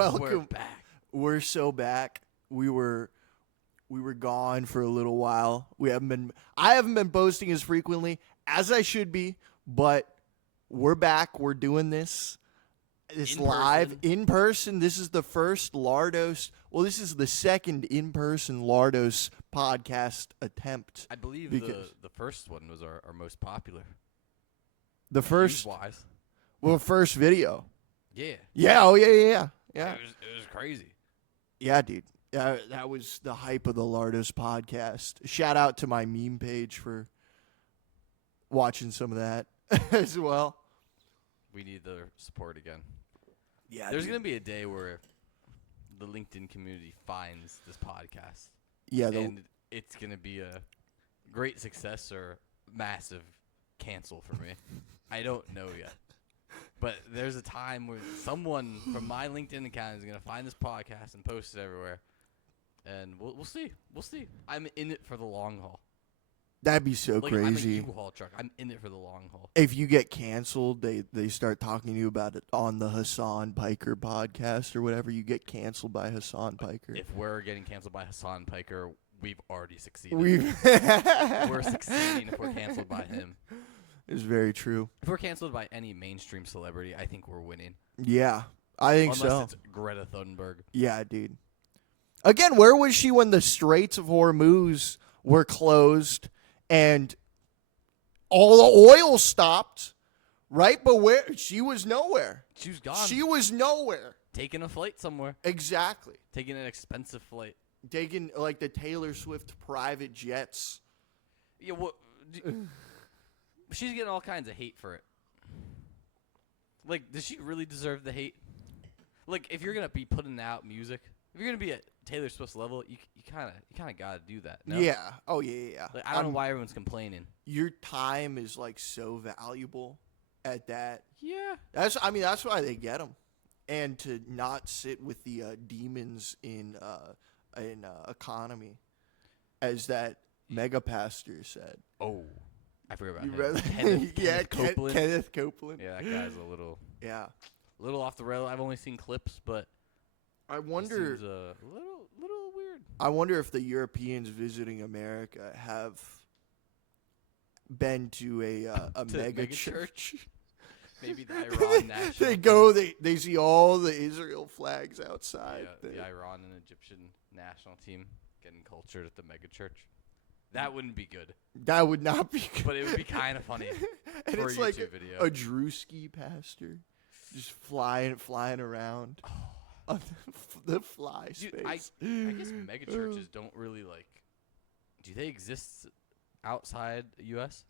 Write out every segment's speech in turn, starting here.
Welcome. We're back. We're so back. We were gone for a little while. I haven't been posting as frequently as I should be, but we're back. We're doing this. It's live in person. This is the first Lardos. Well, this is the second in-person Lardos podcast attempt. I believe the first one was our most popular. The first, wise. well, first video. Yeah. Yeah. Oh, yeah. It was crazy. Yeah, dude. That was the hype of the Lardos podcast. Shout out to my meme page for watching some of that as well. We need their support again. Yeah, there's gonna be a day where the LinkedIn community finds this podcast. Yeah, and it's gonna be a great success or massive cancel for me. I don't know yet, but there's a time where someone from my LinkedIn account is gonna find this podcast and post it everywhere, and we'll see. We'll see. I'm in it for the long haul. That'd be so crazy. I'm a U-Haul truck. I'm in it for the long haul. If you get canceled, they start talking to you about it on the Hassan Piker podcast or whatever. You get canceled by Hassan Piker. If we're getting canceled by Hassan Piker, we've already succeeded. We're succeeding if we're canceled by him. It's very true. If we're canceled by any mainstream celebrity, I think we're winning. Yeah, I think so. Unless it's Greta Thunberg. Yeah, dude. Again, where was she when the Straits of Hormuz were closed? And all the oil stopped, right? But where? She was nowhere. She was gone. She was nowhere. Taking a flight somewhere. Exactly. Taking an expensive flight. Taking, like, the Taylor Swift private jets. Yeah, what? She's getting all kinds of hate for it. Like, does she really deserve the hate? Like, if you're going to be putting out music, if you're going to be at Taylor Swift's level, you kind of got to do that. No? Yeah. Oh, yeah. Like, I don't know why everyone's complaining. Your time is, like, so valuable at that. Yeah. That's why they get them. And to not sit with the demons in economy, as that mega pastor said. Oh, I forgot You about him. read Kenneth Copeland. Kenneth Copeland. Yeah, that guy's a little off the rail. I've only seen clips, but I wonder. It seems a little weird. I wonder if the Europeans visiting America have been to a mega church. Maybe the Iran national. They go. They see all the Israel flags outside. Yeah, the Iran and Egyptian national team getting cultured at the mega church. That wouldn't be good. That would not be good. But it would be kind of funny and for it's a YouTube like video. A Drewski pastor just flying around on the fly space. Dude, I guess mega churches don't really do they exist outside the U.S.?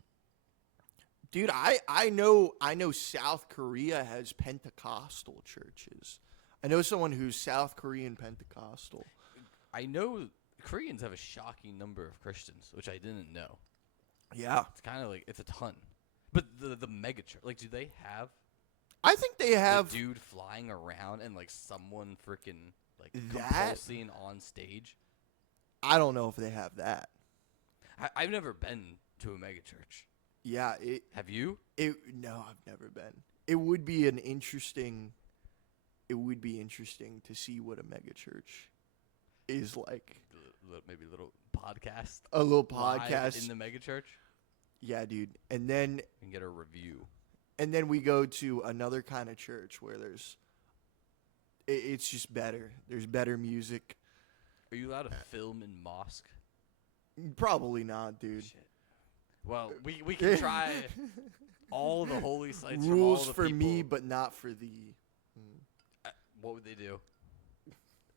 Dude, I know South Korea has Pentecostal churches. I know someone who's South Korean Pentecostal. I know Koreans have a shocking number of Christians, which I didn't know. Yeah. It's kind of it's a ton. But the mega church, do they have? I think they have a dude flying around and someone freaking that compulsing on stage. I don't know if they have that. I've never been to a mega church. Yeah, have you? No, I've never been. It would be interesting to see what a mega church is like. Maybe a little podcast. A little podcast in the mega church. Yeah, dude. And then we can get a review. And then we go to another kind of church where it's just better. There's better music. Are you allowed to film in mosque? Probably not, dude. Shit. Well, we can try all the holy sites. Rules from all for the people. me, but not for thee. What would they do?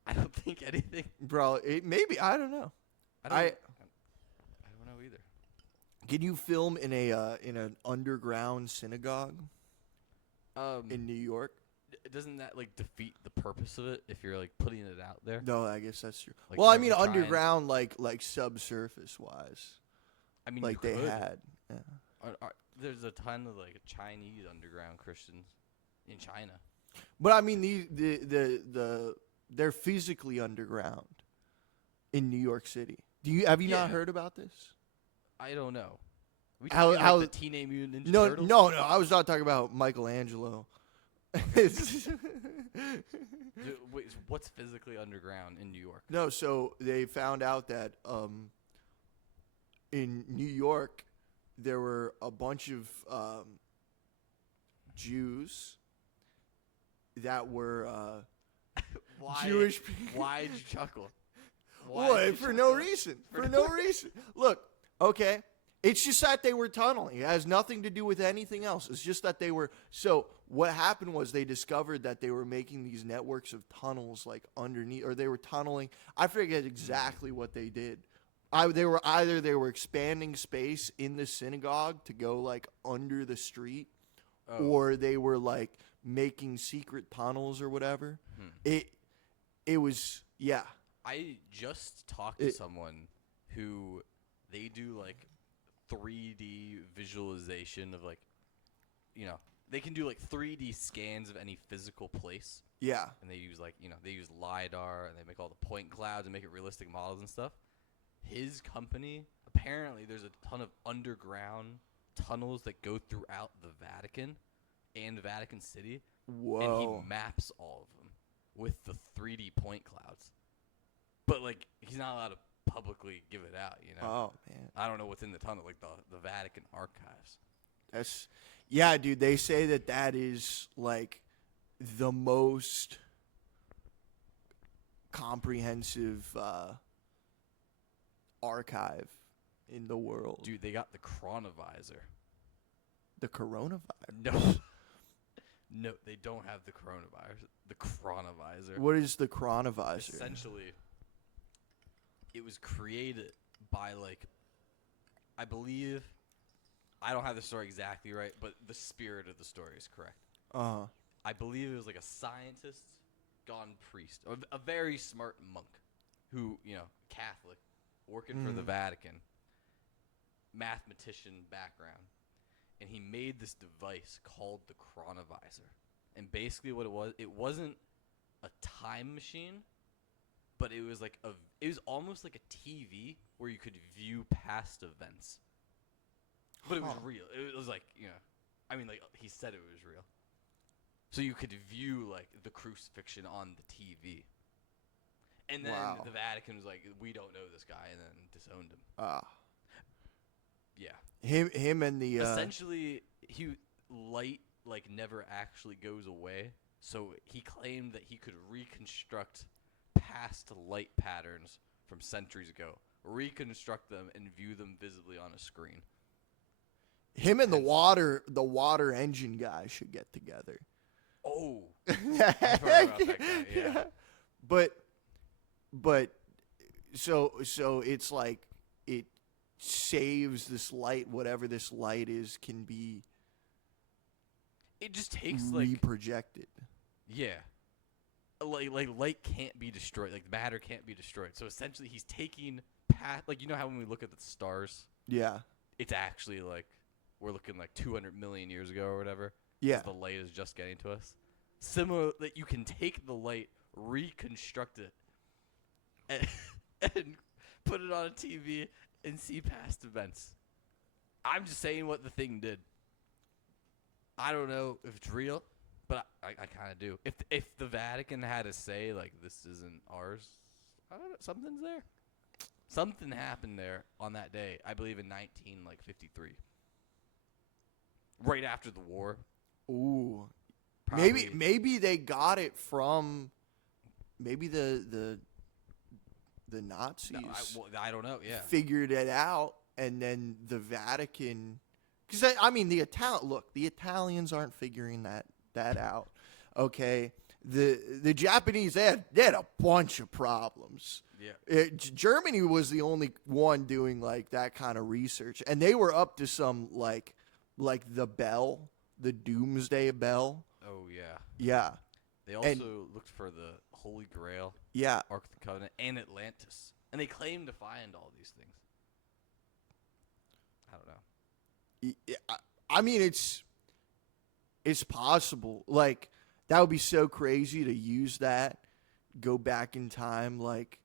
I don't think anything. Bro, maybe. I don't know. I don't know either. Can you film in an underground synagogue in New York? Doesn't that defeat the purpose of it if you're putting it out there? No, I guess that's true. Well, I mean underground, like subsurface wise. I mean, they had. Yeah. There's a ton of Chinese underground Christians in China. But I mean they're physically underground in New York City. Have you not heard about this? I don't know. How the Teenage Mutant Ninja Turtles? No. I was not talking about Michelangelo. Wait, so what's physically underground in New York? No, so they found out that in New York there were a bunch of Jews that were Why? Jewish people. Why'd you chuckle? What? For no reason. For no reason. Look, okay. It's just that they were tunneling. It has nothing to do with anything else. It's just that they were. So what happened was they discovered that they were making these networks of tunnels like underneath, or they were tunneling. I forget exactly what they did. They were expanding space in the synagogue to go like under the street, or they were like making secret tunnels or whatever. It was I just talked to someone who they do like 3D visualization of like, they can do like 3D scans of any physical place. Yeah. And they use like, they use LiDAR and they make all the point clouds and make it realistic models and stuff. His company, apparently there's a ton of underground tunnels that go throughout the Vatican and Vatican City. Whoa. And he maps all of them with the 3D point clouds. But like he's not allowed to publicly give it out, Oh man. I don't know what's in the tunnel, like the Vatican archives. Yeah, dude, they say that is like the most comprehensive archive in the world. Dude, they got the coronavisor. The coronavirus? No. No, they don't have the coronavirus. The coronavisor. What is the coronavisor? Essentially, it was created by like, I believe, I don't have the story exactly right, but the spirit of the story is correct. Uh-huh. I believe it was like a scientist gone priest, or a very smart monk who, Catholic, working for the Vatican, mathematician background. And he made this device called the chronovisor. And basically what it wasn't a time machine, but it was like it was almost like a TV where you could view past events. But it was real. It was like, like he said it was real. So you could view like the crucifixion on the TV. And then the Vatican was like, we don't know this guy, and then disowned him. Yeah. Him and the essentially light like never actually goes away, so he claimed that he could reconstruct past light patterns from centuries ago, reconstruct them and view them visibly on a screen. Him and the water engine guy should get together. Oh, I forgot about that guy. Yeah. But so it's like it saves this light, whatever this light is, can be. It just takes reprojected. Yeah. Like light can't be destroyed. Like matter can't be destroyed. So essentially, he's taking past. Like how when we look at the stars. Yeah. It's actually like we're looking like 200 million years ago or whatever. Yeah. The light is just getting to us. Similar that you can take the light, reconstruct it, and put it on a TV and see past events. I'm just saying what the thing did. I don't know if it's real, but I kind of do. If the Vatican had to say like this isn't ours, I don't know, something's there. Something happened there on that day. I believe in 1953, right after the war. Ooh, Probably. maybe they got it from maybe the Nazis. No, I don't know. Yeah, figured it out, and then the Vatican. Because the Italians aren't figuring that out. Okay, the Japanese they had a bunch of problems. Yeah, Germany was the only one doing like that kind of research, and they were up to some like the bell, the Doomsday Bell. Oh yeah. Yeah. They also looked for the Holy Grail. Yeah. Ark of the Covenant and Atlantis, and they claimed to find all these things. I don't know. I mean, it's possible. Like, that would be so crazy to use that, go back in time, like,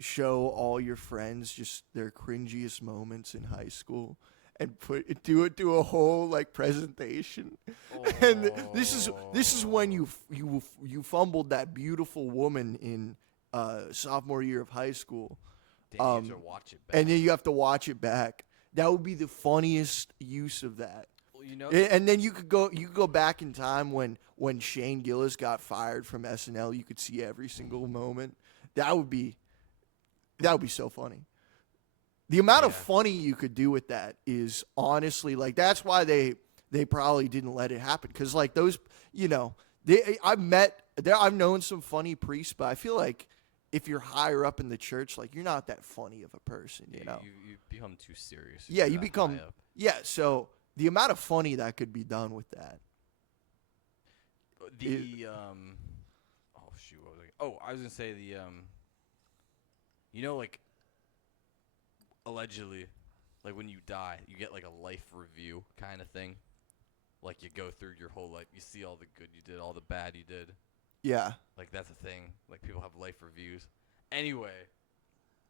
show all your friends just their cringiest moments in high school, and do a whole like presentation. And this is when you fumbled that beautiful woman in sophomore year of high school. Damn, you have to watch it back. And then you have to watch it back. That would be the funniest use of that. Well, you know, And then you could go back in time when Shane Gillis got fired from SNL. You could see every single moment. That would be so funny. The amount of funny you could do with that is honestly like that's why they probably didn't let it happen, because like those, you know, I've known some funny priests, but I feel like if you're higher up in the church, like you're not that funny of a person, you know. You become too serious. Yeah, you become. Yeah, so the amount of funny that could be done with that. Oh shoot, what was I was gonna say you know, like allegedly, like when you die, you get like a life review kind of thing. Like you go through your whole life, you see all the good you did, all the bad you did. Yeah. Like that's a thing. Like people have life reviews. Anyway,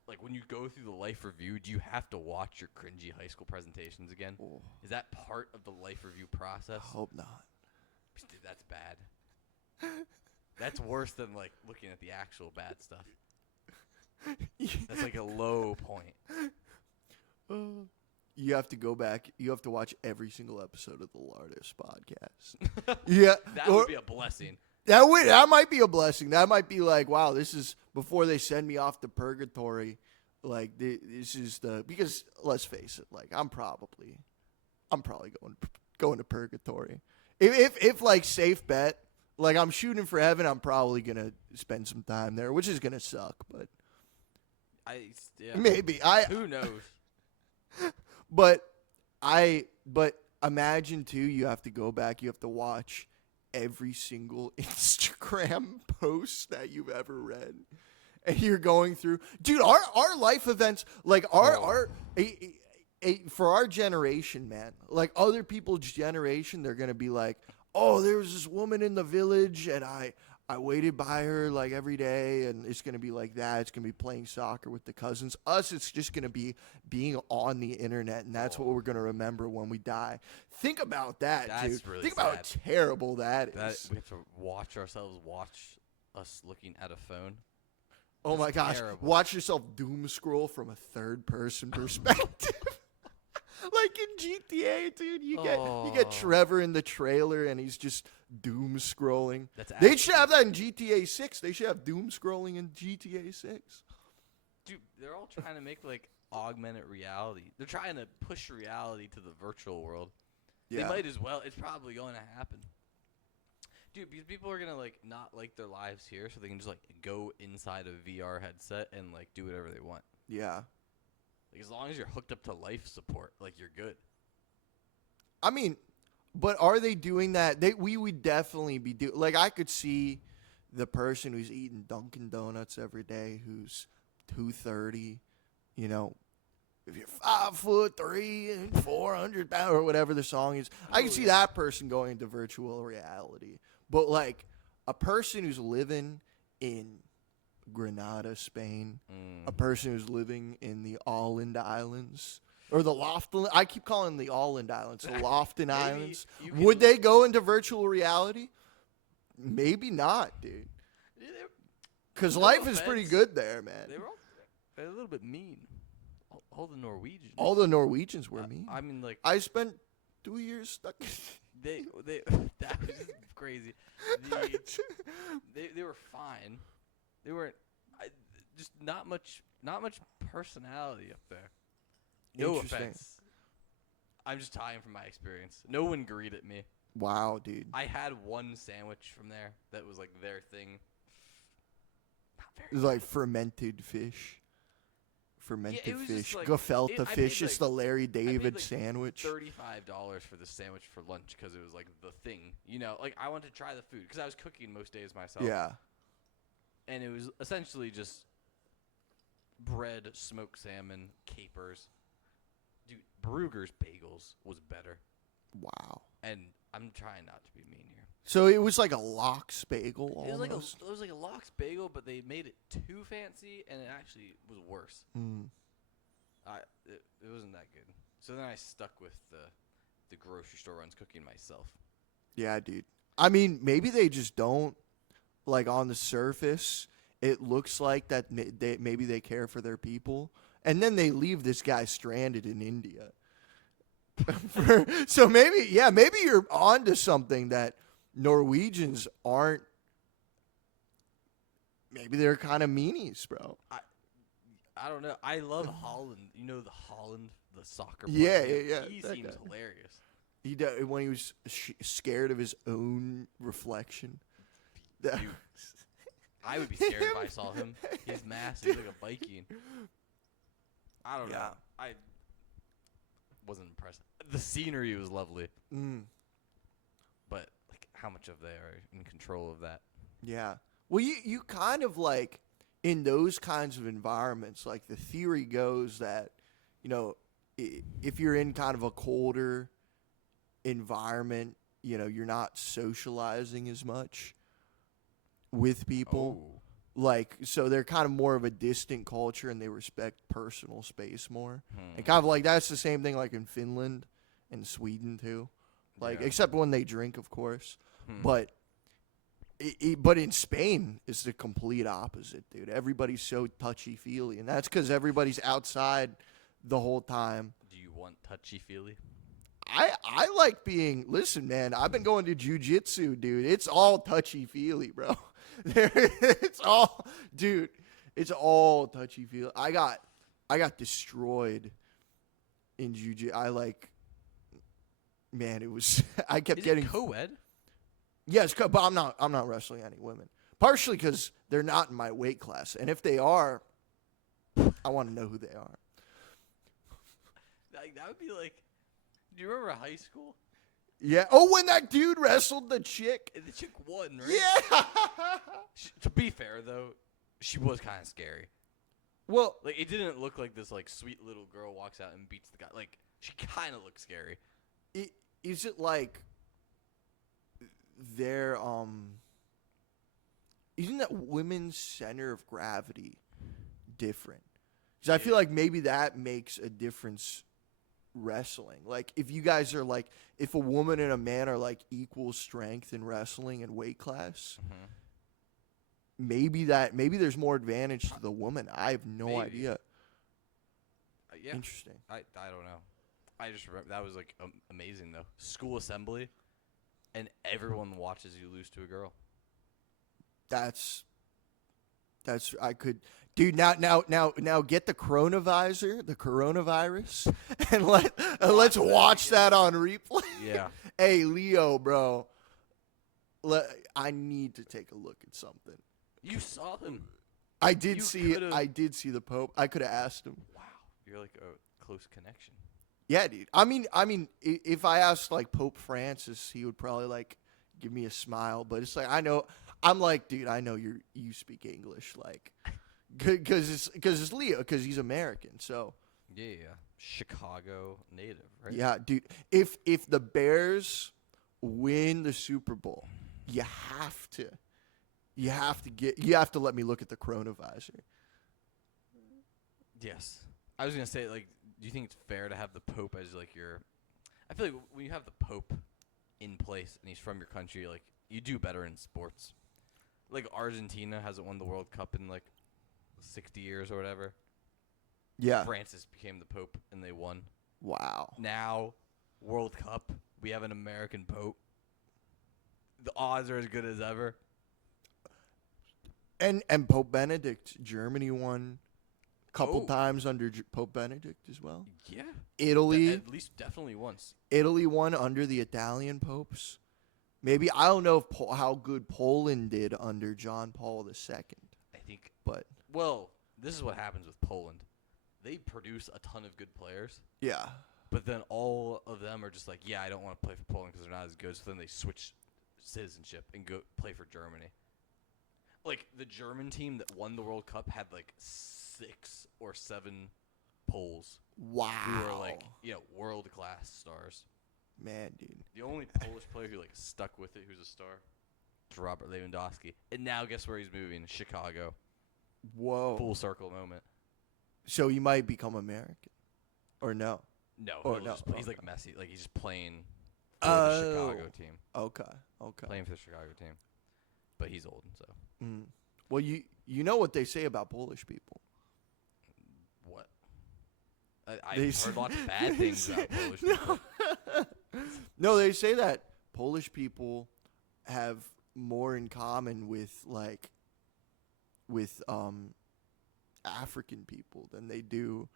like when you go through the life review, do you have to watch your cringy high school presentations again? Oh. Is that part of the life review process? I hope not. Dude, that's bad. That's worse than like looking at the actual bad stuff. That's like a low point. You have to go back. You have to watch every single episode of the Lardis podcast. Yeah, That would be a blessing. That might be a blessing. That might be like, wow, this is before they send me off to purgatory. Like this is because let's face it, like I'm probably going to purgatory. If like safe bet, like I'm shooting for heaven, I'm probably gonna spend some time there, which is gonna suck, but maybe who knows. But imagine too, you have to go back, you have to watch every single Instagram post that you've ever read. And you're going through, dude, our life events, like for our generation, man, like other people's generation, they're going to be like, oh, there was this woman in the village and I waited by her like every day, and it's going to be like that. It's going to be playing soccer with the cousins. Us, it's just going to be being on the internet, and that's what we're going to remember when we die. Think about that, That's dude. really Think about how terrible that is. We have to watch us looking at a phone. Oh my gosh. Terrible. Watch yourself doom scroll from a third person perspective. Like in GTA, dude, you get Trevor in the trailer and he's just doom scrolling. They should have that in GTA 6. They should have doom scrolling in GTA 6. Dude, they're all trying to make like augmented reality. They're trying to push reality to the virtual world. Yeah. They might as well. It's probably going to happen. Dude, because people are going to like not like their lives here, so they can just like go inside a VR headset and like do whatever they want. Yeah. Like, as long as you're hooked up to life support, like, you're good. I mean, but are they doing that? We would definitely be doing. Like, I could see the person who's eating Dunkin' Donuts every day, who's 230, you know, if you're 5'3" and 400 pounds or whatever the song is. I can see that person going into virtual reality. But, like, a person who's living in Grenada, Spain, a person who's living in the Åland Islands, or the Lofton. I keep calling them the Åland Islands, the Lofton Islands. Would they go into virtual reality? Maybe not, dude. Because life is pretty good there, man. They're a little bit mean. All the Norwegians. All the Norwegians were mean. I mean, like, I spent 2 years stuck. That was crazy. They were fine. They weren't just not much personality up there. No offense. I'm just talking from my experience. No one greeted me. Wow, dude. I had one sandwich from there that was like their thing. It was like fermented fish. Fermented fish. Like, gefilte fish. It's the Larry David sandwich. $35 for the sandwich for lunch because it was like the thing. You know, like I wanted to try the food because I was cooking most days myself. Yeah. And it was essentially just bread, smoked salmon, capers. Dude, Brugger's Bagels was better. Wow. And I'm trying not to be mean here. So it was like a lox bagel almost? It was like a lox bagel, but they made it too fancy, and it actually was worse. Mm. It wasn't that good. So then I stuck with the grocery store runs cooking myself. Yeah, dude. I mean, maybe they just don't. Like on the surface, it looks like that maybe they care for their people, and then they leave this guy stranded in India. So maybe, yeah, maybe you're onto something that Norwegians aren't. Maybe they're kind of meanies, bro. I don't know. I love Holland. You know the Holland, the soccer Yeah, player. yeah, yeah. He That seems guy. hilarious. When he was scared of his own reflection. That- Dude, I would be scared if I saw him. He's massive. He's like a Viking. I don't know. Yeah. I wasn't impressed. The scenery was lovely, Mm, but like how much of they are in control of that? yeah. Well, you kind of like in those kinds of environments, like the theory goes that, if you're in kind of a colder environment, you're not socializing as much with people. Oh. Like, so they're kind of more of a distant culture and they respect personal space more. Hmm. And kind of like that's the same thing like in Finland and Sweden too. Like, Yeah. except when they drink, of course. Hmm. But but in Spain, it's the complete opposite, dude. Everybody's so touchy feely, and that's because everybody's outside the whole time. Do you want touchy feely? I like being. Listen, man, I've been going to jujitsu, dude. It's all touchy feely, bro. It's all, dude. It's all touchy feely. I got destroyed in jujitsu. Man, it was. I kept Is getting it co-ed? Yes, but I'm not wrestling any women. Partially because they're not in my weight class, and if they are, I want to know who they are. Like, that would be like. Do you remember high school? Yeah. Oh, when that dude wrestled the chick. And the chick won, right? Yeah. To be fair, though, she was kind of scary. Well, Like, it didn't look like this like sweet little girl walks out and beats the guy. Like, she kind of looked scary. is it like their Isn't that women's center of gravity different? Because I feel Yeah. like maybe that makes a difference wrestling. Like if you guys are like if a woman and a man are like equal strength in wrestling and weight class, maybe there's more advantage to the woman. I have no Maybe. idea. Yeah. Interesting. I don't know. I just remember that was like amazing though. School assembly, and everyone watches you lose to a girl. That's I could dude now get the coronavirus and let's watch that on replay. Yeah. Hey Leo, bro. I need to take a look at something. You saw him. I did You see it. could've- I did see the Pope. I could have asked him. Wow. You're like a close connection. Yeah, dude. I mean, if I asked like Pope Francis, he would probably like give me a smile. But it's like I'm like, dude, I know you speak English, like, because it's Leo, because he's American. So Yeah. Chicago native, right? yeah, dude. If the Bears win the Super Bowl, you have to let me look at the coronavirus. Yes. I was gonna say, like, do you think it's fair to have the Pope as like your? I feel like when you have the Pope in place and he's from your country, like you do better in sports. Like Argentina hasn't won the World Cup in like 60 years or whatever. Yeah. Francis became the Pope and they won. Wow. Now, World Cup, we have an American Pope. The odds are as good as ever. And Pope Benedict, Germany won a couple Oh. times under Pope Benedict as well. Yeah. Italy. At least definitely once. Italy won under the Italian popes. Maybe I don't know if how good Poland did under John Paul II, I think. but Well, this is what happens with Poland. They produce a ton of good players, yeah, but then all of them are just like, yeah, I don't want to play for Poland because they're not as good. So then they switch citizenship and go play for Germany. Like the German team that won the World Cup had like 6 or 7 Poles wow, who were like, world class stars. man, dude, The only Polish player who like stuck with it, who's a star, is Robert Lewandowski. And now guess where he's moving? Chicago. whoa. Full circle moment. So he might become American, or no? No, Or he's, no, he's like okay. Messi. Like he's just playing for the Chicago team. Okay. Playing for the Chicago team. But he's old, so Mm. Well, you know what they say about Polish people. what? I've They heard lots of bad things about Polish people. No, they say that Polish people have more in common with African people than they do.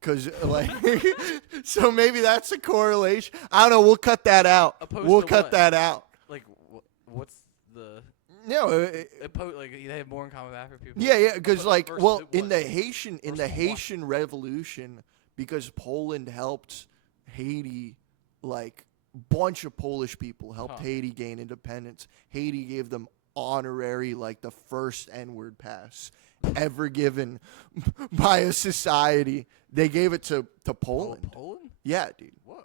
Cause like, so maybe that's a correlation. I don't know. We'll cut that out. Opposed We'll to cut what? that out. Like, what's the No, like? They have more in common with African people. yeah. Because like, Versus well, what? in the Haitian Versus what? Haitian Revolution, because Poland helped Haiti, like bunch of Polish people helped Haiti gain independence. Haiti gave them honorary, like the first N-word pass ever given by a society. They gave it to Poland. Poland? Yeah, dude. Whoa.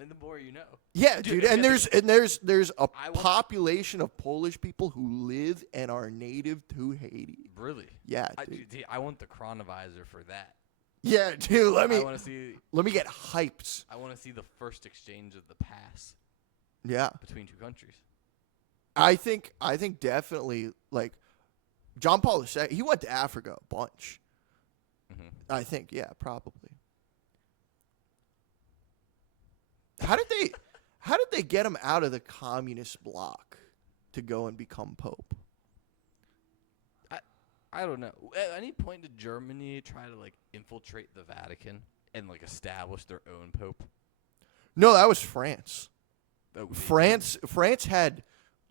And the more you know. Yeah, dude. And there's a I want- population of Polish people who live and are native to Haiti. Really? Yeah, dude. Dude, I want the chronovisor for that. Yeah, dude. I want to see. Let me get hyped. I want to see the first exchange of the pass Yeah. between two countries. I think definitely like John Paul II, he went to Africa a bunch. Mm-hmm. I think, yeah, probably. How did they get him out of the communist bloc to go and become pope? I don't know. At any point did Germany try to like infiltrate the Vatican and like establish their own pope? No, that was France. Oh, France had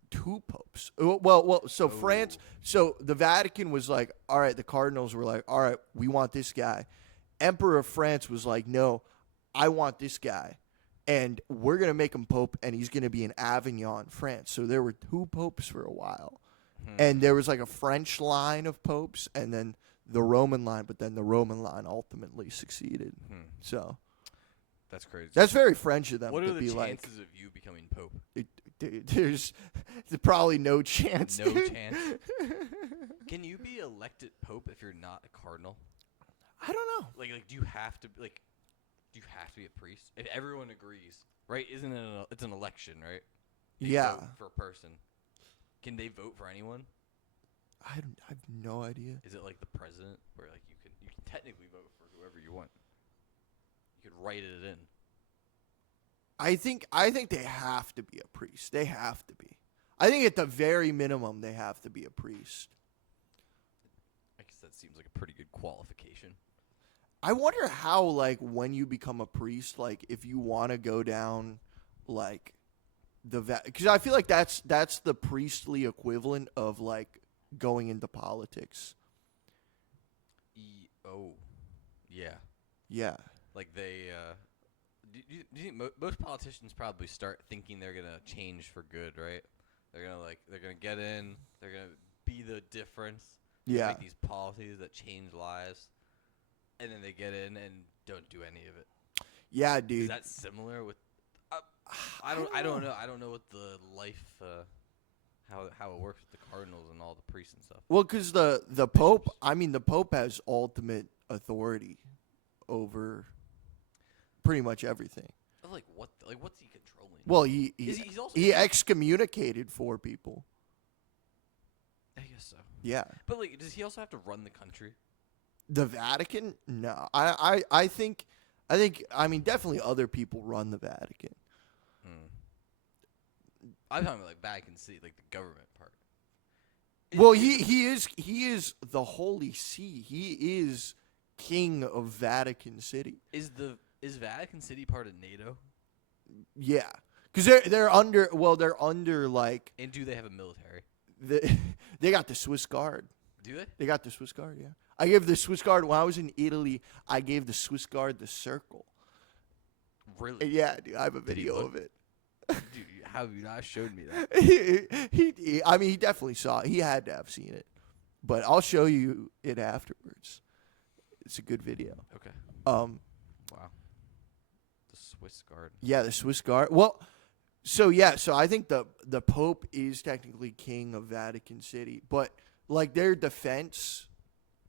two popes. So France, so the Vatican was like, all right, the cardinals were like, all right, we want this guy. Emperor of France was like, no, I want this guy. And we're going to make him pope, and he's going to be in Avignon, France. So there were two popes for a while. And there was like a French line of popes and then the Roman line, but then the Roman line ultimately succeeded. So that's crazy. that's very French of them What to are the be like, chances of you becoming pope? there's probably no chance. No dude. chance. Can you be elected pope if you're not a cardinal? I don't know. Like do you have to do you have to be a priest? If everyone agrees, right? Isn't it it's an election, right? They Yeah. vote for a person. Can they vote for anyone? I have no idea. Is it like the president, where like you can technically vote for whoever you want? You could write it in. I think they have to be a priest. They have to be. I think at the very minimum they have to be a priest. I guess that seems like a pretty good qualification. I wonder how, like, when you become a priest, like, if you want to go down, like, because I feel like that's the priestly equivalent of, like, going into politics. Yeah. Yeah. Like they, do you think most politicians probably start thinking they're gonna change for good, right? They're gonna get in, they're gonna be the difference. Yeah. Make these policies that change lives, and then they get in and don't do any of it. Yeah, dude. Is that similar with? I don't know. I don't know what the life, how it works with the cardinals and all the priests and stuff. Well, because the Pope, I mean, the Pope has ultimate authority over pretty much everything. Like what? Like what's he controlling? Well, he excommunicated 4 people. I guess so. Yeah. But like, does he also have to run the country? The Vatican? No. I think I mean definitely other people run the Vatican. I'm talking about like Vatican City, like the government part. Well, he is the Holy See. He is king of Vatican City. Is Vatican City part of NATO? Yeah, because they're under like. And do they have a military? They got the Swiss Guard. Do they? They got the Swiss Guard. Yeah, I gave the Swiss Guard when I was in Italy. I gave the Swiss Guard the circle. Really? Yeah, dude, I have a video of it. Dude, how have you not showed me that? I mean, he definitely saw it. He had to have seen it, but I'll show you it afterwards. It's a good video. Okay. Wow. The Swiss Guard. Yeah, the Swiss Guard. Well, so I think the Pope is technically king of Vatican City, but like their defense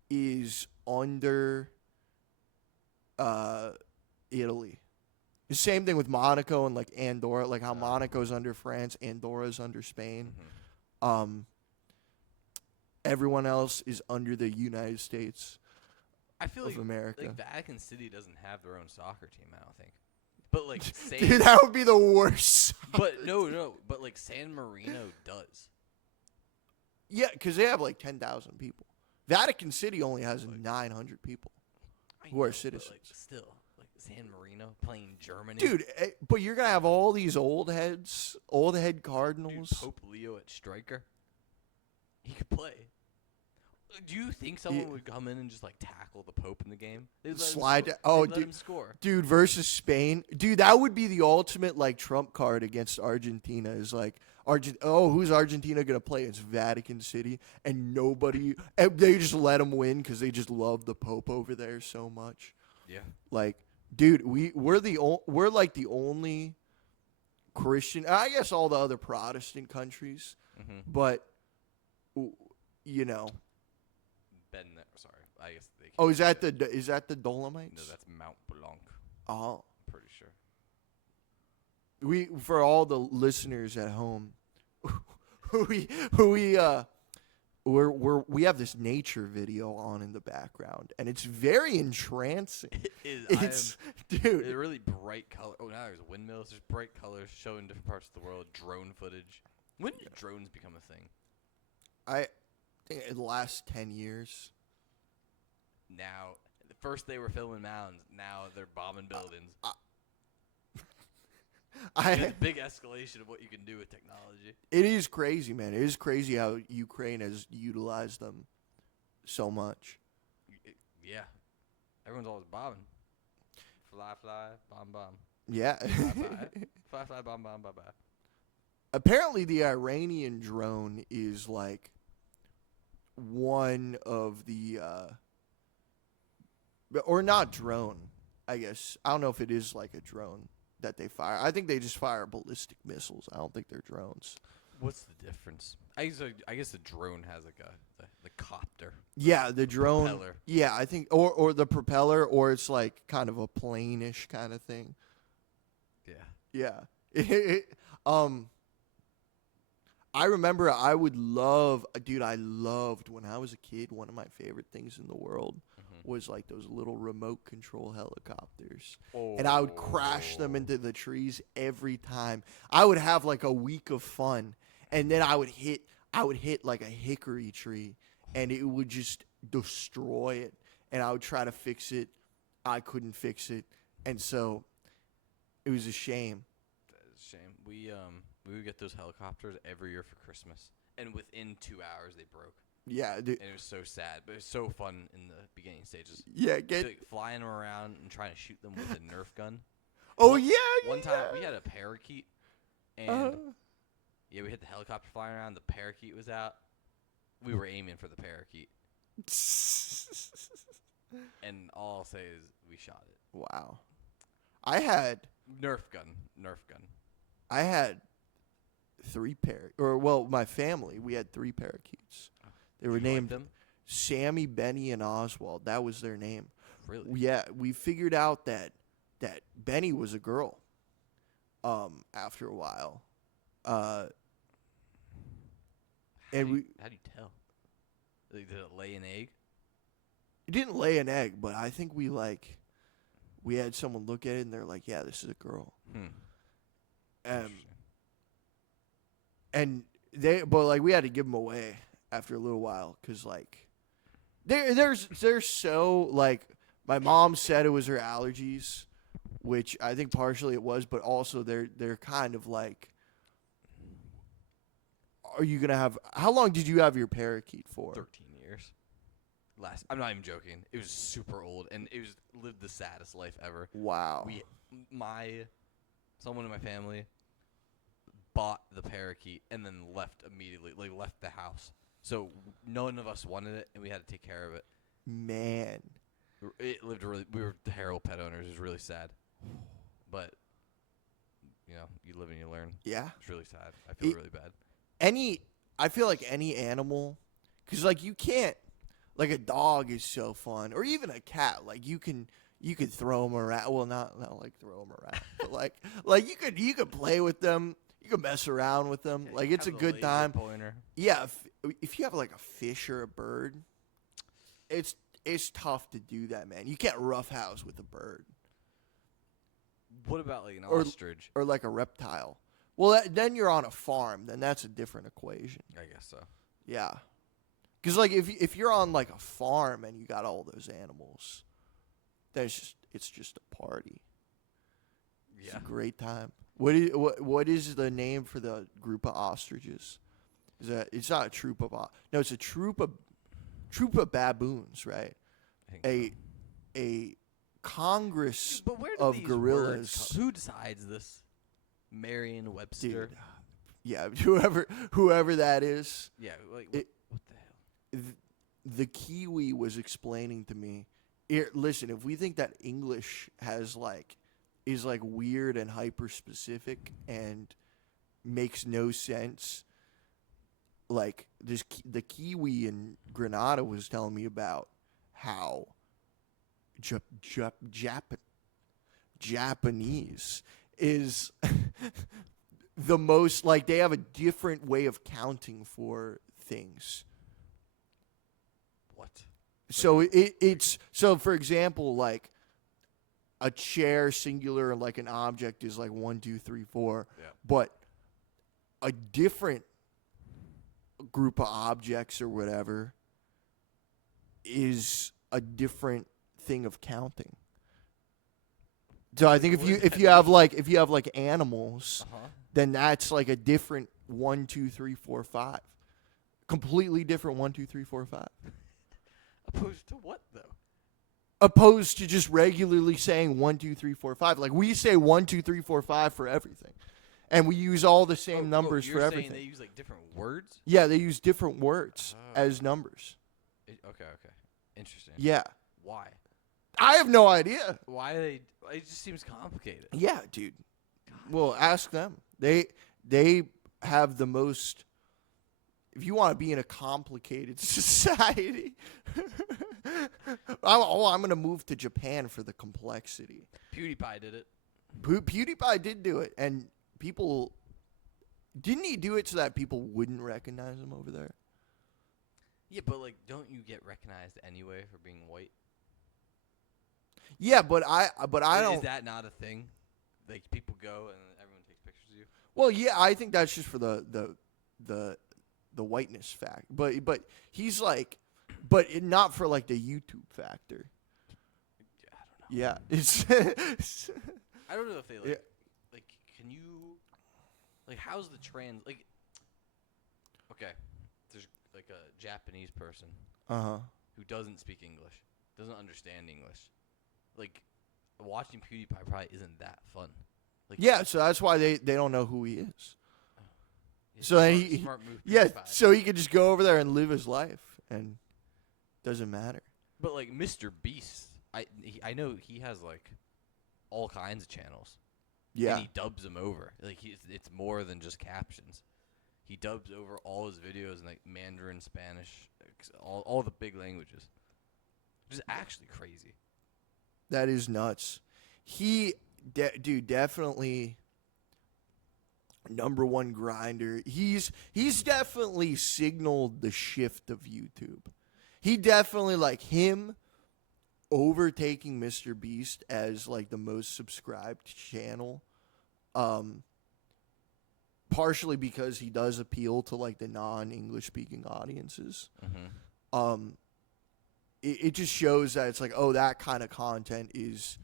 is under Italy. The same thing with Monaco and like Andorra, like how Oh. Monaco's under France, Andorra's under Spain. Mhm. Everyone else is under the United States I feel of America. like Vatican City doesn't have their own soccer team. I don't think. But like Dude, that would be the worst. but no. But like San Marino does. Yeah, because they have like 10,000 people. Vatican City only has Like- 900 people. I Who are know, but, citizens. like, still, like San Marino playing Germany. Dude, but you're going to have all these old head Dude, cardinals. Pope Leo at striker. He could play. Do you think someone Yeah. would come in and just like tackle the Pope in the game? They'd let him Slide. score. Oh, They'd let dude. him score. Dude, versus Spain. Dude, that would be the ultimate like trump card against Argentina is like who's Argentina going to play? It's Vatican City and they just let them win cuz they just love the Pope over there so much. Yeah. Like, dude, we're like the only Christian, I guess all the other Protestant countries, Mm-hmm. but you know. Sorry, I guess they. Oh, can't is say that the Dolomites? No, that's Mount Blanc. Oh. I'm pretty sure. We for all the listeners at home, we have this nature video on in the background, and it's very entrancing. It is. It's It's dude. really bright color. Oh, now there's windmills. There's bright colors showing different parts of the world. Drone footage. When did drones become a thing? I think in the last 10 years. Now, first they were filming mountains. Now they're bombing buildings. It's a big escalation of what you can do with technology. It is crazy, man. It is crazy how Ukraine has utilized them so much. Yeah. Everyone's always bombing. Fly, bomb, bomb. Yeah. Fly, bomb, bomb, bye, bye. Apparently, the Iranian drone is like one of the, or not drone, I guess. I don't know if it is like a drone that they fire. I think they just fire ballistic missiles. I don't think they're drones. What's the difference? I guess the drone has like the copter. Yeah, the drone. Propeller. Yeah, I think, or the propeller, or it's like kind of a plane-ish kind of thing. Yeah. Yeah. I remember I loved when I was a kid, one of my favorite things in the world was like those little remote control helicopters. And I would crash them into the trees every time. I would have like a week of fun, and then I would hit like a hickory tree, and it would just destroy it. And I would try to fix it. I couldn't fix it, and so it was a shame. That's a shame. We would get those helicopters every year for Christmas, and within 2 hours they broke. Yeah, And it was so sad, but it was so fun in the beginning stages. yeah. Like, flying them around and trying to shoot them with a Nerf gun. Oh One- yeah. One time we had a parakeet, and yeah, we had the helicopter flying around. The parakeet was out. We were aiming for the parakeet, and all I'll say is we shot it. Wow. I had Nerf gun. my family, we had 3 parakeets. They were Did you like named them? Sammy, Benny, and Oswald. That was their name. Really? Yeah, we figured out that Benny was a girl. After a while, How and do you tell? Like, did it lay an egg? it didn't lay an egg, but I think we had someone look at it and they're like, "Yeah, this is a girl." Interesting. And we had to give them away after a little while because like they're so like my mom said it was her allergies, which I think partially it was, but also they're kind of like, are you gonna have? How long did you have your parakeet for? 13 years. I'm not even joking. It was super old, and it lived the saddest life ever. Wow. Someone in my family bought the parakeet and then left immediately, like left the house. So none of us wanted it, and we had to take care of it. Man. It lived we were terrible pet owners. It was really sad. But, you live and you learn. Yeah. It's really sad. I feel really bad. I feel like any animal, because like you can't, like a dog is so fun, or even a cat. Like you can you could throw them around. Well, not like throw them around, but like you could play with them. You can mess around with them. Yeah, Like you it's a have the good laser time. Pointer. Yeah, if you have like a fish or a bird, it's tough to do that, man. You can't roughhouse with a bird What about like an Or- ostrich? or like a reptile. Well, then you're on a farm. Then that's a different equation. I guess so. Yeah, because like if you're on like a farm and you got all those animals, then it's just a party. It's Yeah. a great time. What is the name for the group of ostriches? Is that it's not a troop of no, it's a troop of baboons, right? I think A so. a congress But where do of these gorillas. words come? Who decides this? Merriam-Webster. Dude, yeah, whoever that is. Yeah. Like It- what the hell? The Kiwi was explaining to me. Listen, if we think that English is like weird and hyper specific and makes no sense, like the Kiwi in Grenada was telling me about how Japanese is the most, like, they have a different way of counting for things. What? So it's so, for example, like a chair singular and like an object is like 1, 2, 3, 4, Yeah. but a different group of objects or whatever is a different thing of counting. So I think What does if that you have like animals, Uh-huh. then that's like a different 1, 2, 3, 4, 5. Completely different 1, 2, 3, 4, 5. Opposed to what though? Opposed to just regularly saying 1, 2, 3, 4, 5. Like we say 1, 2, 3, 4, 5 for everything, and we use all the same numbers you're for saying everything. They use like different words. Yeah, they use different words Oh. as numbers. Okay. Interesting. Yeah, Why? I have no idea. Why they? It just seems complicated. Yeah, dude. Well, ask them. They have the most. If you want to be in a complicated society, I'm going to move to Japan for the complexity. PewDiePie did it. PewDiePie did do it, and people didn't he do it so that people wouldn't recognize him over there? Yeah, but like, don't you get recognized anyway for being white? Yeah, but I don't. Is that not a thing? Like people go and everyone takes pictures of you. Well, yeah, I think that's just for the whiteness fact. But he's like, not for like the YouTube factor. I don't know. Yeah, it's I don't know if they like. Yeah. Like, can you? Like, how's the like? Okay, there's like a Japanese person who doesn't speak English, doesn't understand English. Like, watching PewDiePie probably isn't that fun. Like, Yeah, so that's why they don't know who he is. yeah, So then smart move. Yeah, PewDiePie. so he could just go over there and live his life, and doesn't matter. But like Mr. Beast, I know he has like all kinds of channels. Yeah, And he dubs them over. Like it's more than just captions. He dubs over all his videos in like Mandarin, Spanish, all the big languages. Which is actually crazy. that is nuts. Dude, definitely number one grinder. He's definitely signaled the shift of YouTube. He definitely, like, him overtaking Mr. Beast as like the most subscribed channel. Partially because he does appeal to like the non-English speaking audiences. Mm-hmm. It just shows that it's like, oh, that kind of content is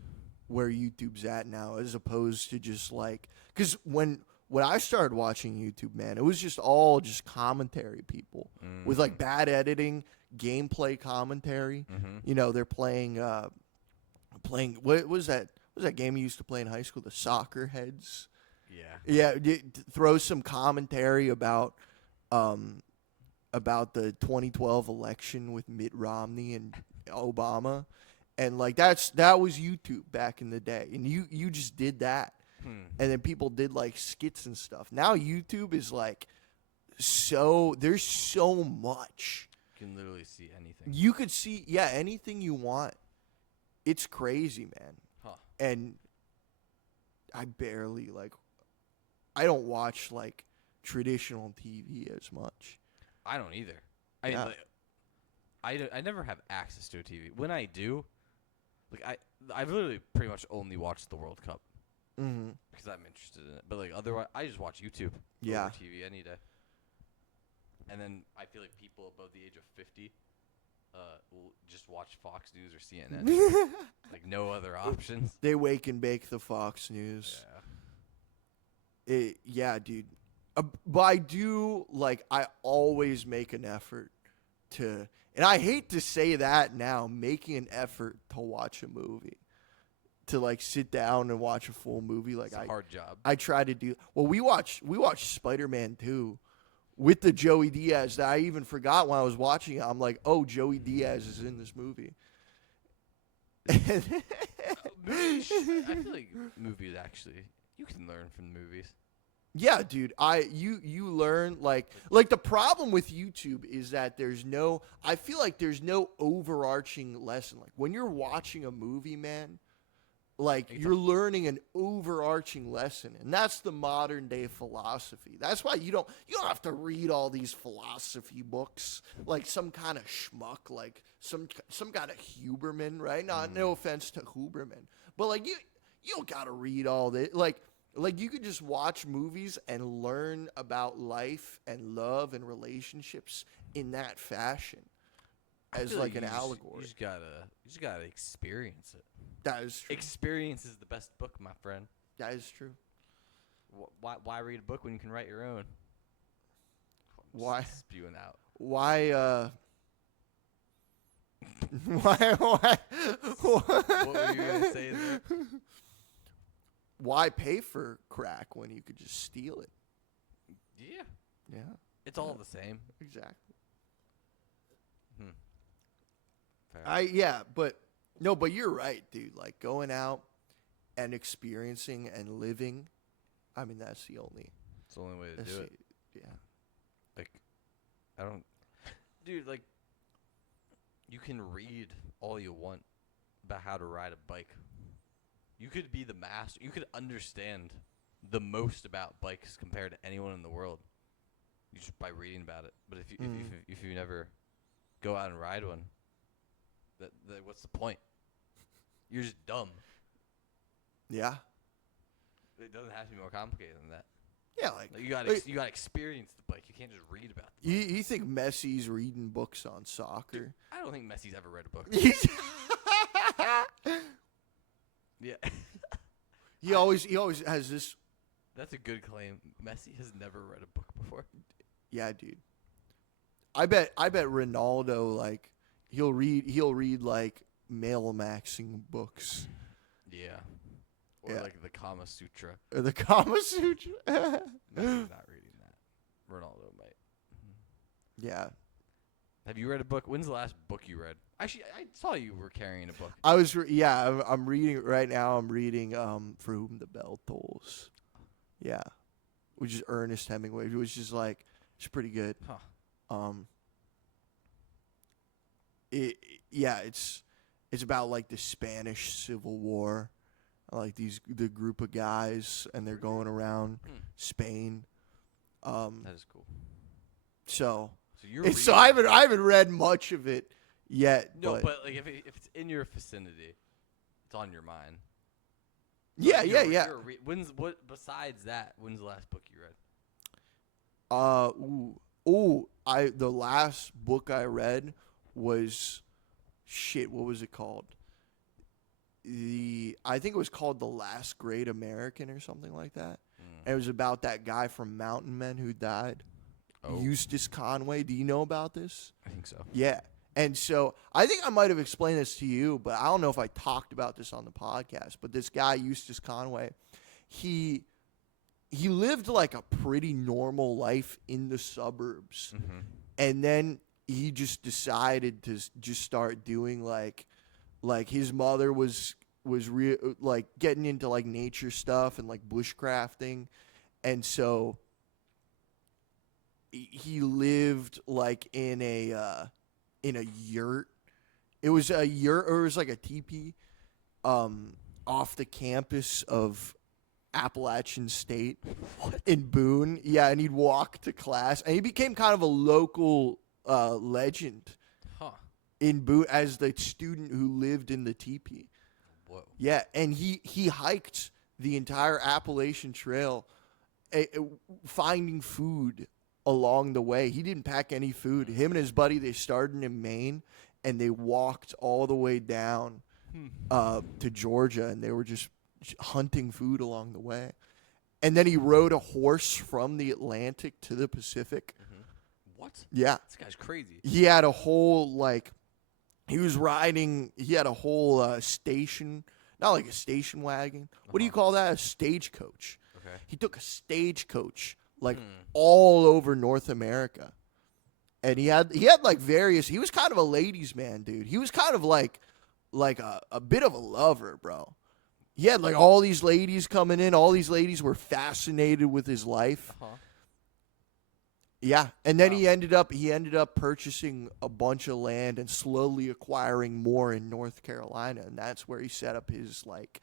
where YouTube's at now, as opposed to just like, because when I started watching YouTube, man, it was just all just commentary people with like bad editing, gameplay commentary. Mm-hmm. You know, they're playing what was that? What was that game you used to play in high school? The Soccer Heads. Yeah. Yeah, throw some commentary about the 2012 election with Mitt Romney and Obama, and like that was YouTube back in the day, and you just did that, and then people did like skits and stuff. Now YouTube is like there's so much. You can literally see anything. You could see anything you want it's crazy, man. Huh. And I barely I don't watch like traditional TV as much. I don't either. I mean, Yeah. I never have access to a TV. When I do, I've literally pretty much only watched the World Cup Mm-hmm. because I'm interested in it. But like otherwise, I just watch YouTube Yeah. over TV any day. And then I feel like people above the age of 50 will just watch Fox News or CNN. Like no other options. They wake and bake the Fox News. Yeah, dude. But I do I always make an effort to, and I hate to say that now, making an effort to watch a movie, to sit down and watch a full movie. It's a hard job. I try to do. Well, we watched Spider-Man 2 with the Joey Diaz that I even forgot when I was watching it. I'm like, oh, Joey Diaz is in this movie. Movies, I feel like movies actually, you can learn from movies. Yeah, dude. You learn like the problem with YouTube is that I feel like there's no overarching lesson. Like when you're watching a movie, man, you're learning an overarching lesson, and that's the modern day philosophy. That's why you don't have to read all these philosophy books like some kind of schmuck, like some kind of Huberman, right? No offense to Huberman, but you don't gotta read all this. Like you could just watch movies and learn about life and love and relationships in that fashion, as an allegory. You just gotta experience it. That is true. Experience is the best book, my friend. That is true. Why read a book when you can write your own? Why spewing out? Why? What were you gonna say there? Why pay for crack when you could just steal it? Yeah. Yeah. It's all the same. Exactly. Fair. But you're right, dude. Like going out and experiencing and living, I mean that's the only way to do it. Yeah. I don't, dude. You can read all you want about how to ride a bike. You could be the master. You could understand the most about bikes compared to anyone in the world, just by reading about it. But if you never go out and ride one, that what's the point? You're just dumb. Yeah. It doesn't have to be more complicated than that. Yeah, you got to experience the bike. You can't just read about the bike. You think Messi's reading books on soccer? Dude, I don't think Messi's ever read a book. Yeah. He always has this. That's a good claim. Messi has never read a book before. Yeah, dude. I bet Ronaldo he'll read male maxing books. Yeah. Or the Kama Sutra. Or the Kama Sutra. Messi's not reading that. Ronaldo might. Yeah. Have you read a book? When's the last book you read? Actually, I saw you were carrying a book. I'm reading it right now. I'm reading For Whom the Bell Tolls. Yeah. Which is Ernest Hemingway, which is it's pretty good. Huh. It's about the Spanish Civil War. The group of guys and they're going around Spain. That is cool. So you're I haven't read much of it yet. No, but if it's in your vicinity, it's on your mind. Yeah. Besides that, when's the last book you read? The last book I read was what was it called? I think it was called The Last Great American or something like that. And it was about that guy from Mountain Men who died. Oh. Eustace Conway. Do you know about this? I think so. Yeah. And so I think I might have explained this to you, but I don't know if I talked about this on the podcast. But this guy, Eustace Conway, he lived a pretty normal life in the suburbs. Mm-hmm. And then he just decided to just start doing his mother was getting into nature stuff and bushcrafting. And so he lived in a yurt. It was a yurt, or it was a teepee, off the campus of Appalachian State What? in Boone. Yeah, and he'd walk to class, and he became kind of a local legend Huh. in Boone as the student who lived in the teepee. Whoa. Yeah, and he hiked the entire Appalachian Trail, finding food along the way. He didn't pack any food. Him and his buddy, they started in Maine, and they walked all the way down to Georgia, and they were just hunting food along the way. And then he rode a horse from the Atlantic to the Pacific. What? Yeah. This guy's crazy. He had a whole, like, he had a whole station, not like a station wagon. What do you call that? A stagecoach. Okay. He took a stagecoach, like, all over North America. And he had like various, he was kind of a ladies' man, dude. He was kind of like a bit of a lover, bro. He had like all these ladies coming in. All these ladies were fascinated with his life. Uh-huh. Yeah, and then Wow. he ended up purchasing a bunch of land and slowly acquiring more in North Carolina, and that's where he set up his like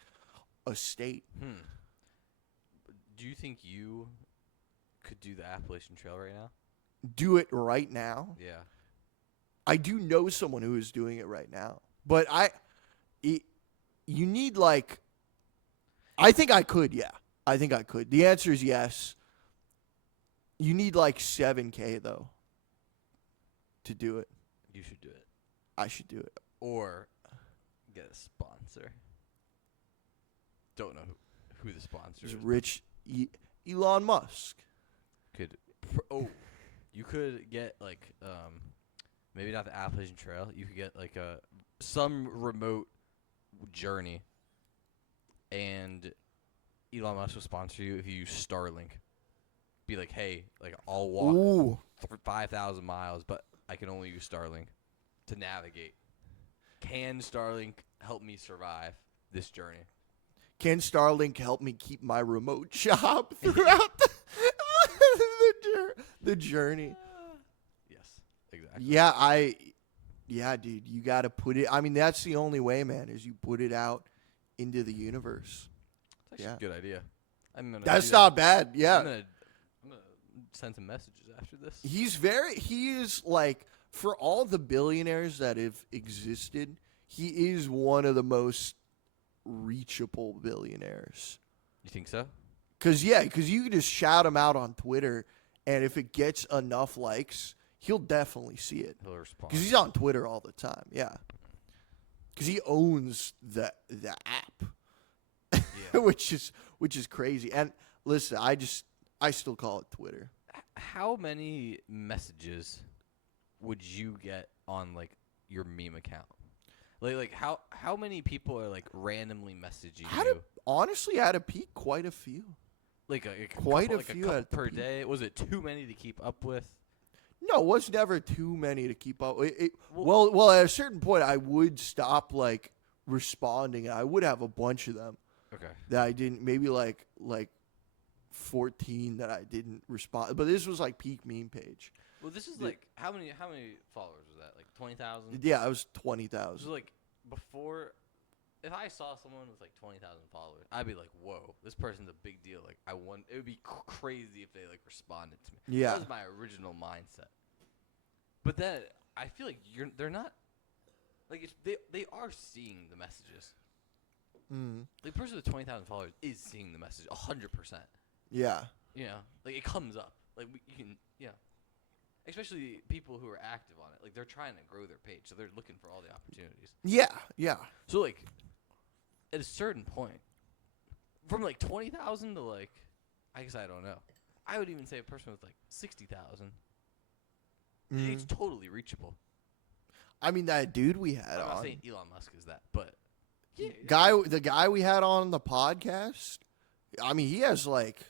estate. Do you think you could do the Appalachian Trail right now? Do it right now. Yeah. I do know someone who is doing it right now, but you need like. I think I could. Yeah, I think I could. The answer is yes. You need like 7K though to do it. You should do it. I should do it. Or get a sponsor. Don't know who the sponsor It's is. rich Elon Musk. You could get like maybe not the Appalachian Trail. You could get like some remote journey, and Elon Musk will sponsor you if you use Starlink. Be like, hey, like I'll walk Ooh. 5,000 miles, but I can only use Starlink to navigate. Can Starlink help me survive this journey? Can Starlink help me keep my remote job throughout the journey? Yes, exactly. Yeah, dude, you got to put it. I mean, that's the only way, man, is you put it out into the universe. It's actually a good idea. That's not bad. Yeah. I'm gonna send some messages after this. He is like, for all the billionaires that have existed, he is one of the most reachable billionaires. You think so? Because you can just shout him out on Twitter, and if it gets enough likes, he'll definitely see it. He'll respond. Because he's on Twitter all the time, yeah. Because he owns the app, Yeah. which is crazy. And listen, I still call it Twitter. How many messages would you get on like your meme account? Like how many people are like randomly messaging you? Honestly, at a peak, quite a few. Like a Quite couple, a few couple at the per peak. day. Was it too many to keep up with? No, it was never too many to keep up. Well, at a certain point, I would stop like responding. I would have a bunch of them Okay. that I didn't. Maybe like 14 that I didn't respond. But this was like peak meme page. Well, this is like how many followers was that? Like 20,000? Yeah, it was So 20,000. like before, if I saw someone with like 20,000 followers, I'd be like, "Whoa, this person's a big deal." Like it would be crazy if they like responded to me. Yeah. That was my original mindset. But then I feel like they're not like they are seeing the messages. The person with 20,000 followers is seeing the message 100%. Yeah. You know, like it comes up. Like you can, especially people who are active on it. Like they're trying to grow their page, so they're looking for all the opportunities. Yeah. Yeah. So like, at a certain point, from like 20,000 to like, I guess I don't know. I would even say a person with like 60,000. It's totally reachable. I mean, that dude we had I'm not on, saying Elon Musk is that, but yeah, the guy we had on the podcast. I mean, he has like,